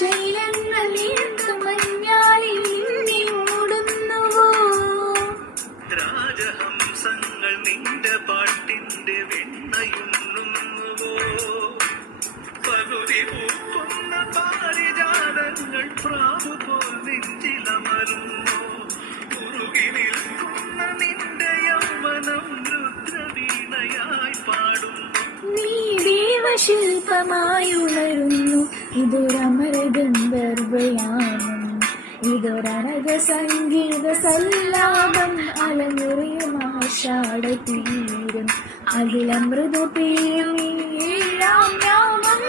ശൈലങ്ങൾ നീർന്നു മഞ്ഞാലിൽ നീ ഓടുന്നുവോ? രാജഹംസങ്ങൾ നിന്റെ പാട്ടിന്റെ വെണ്ണയുണ്ണുന്നുവോ? പകുതി പൂക്കുന്ന പാരിജാതങ്ങൾ പ്രാവുപോൽ നെഞ്ചിലമരുന്നു. ഉരുകി നിൽക്കുന്ന നിന്റെ യൗവനം രുദ്രവീണയായി പാടുന്നു. നീ ദേവശില്പമായുണരുന്നു. ഇതൊരമരഗന്ധർവയാനം, ഇതൊരനഘ സംഗീത സല്ലാപം. അലമുറിയും ആഷാഢതീരം അഖിലമൃദു പേർന്നീഴാം യാമം.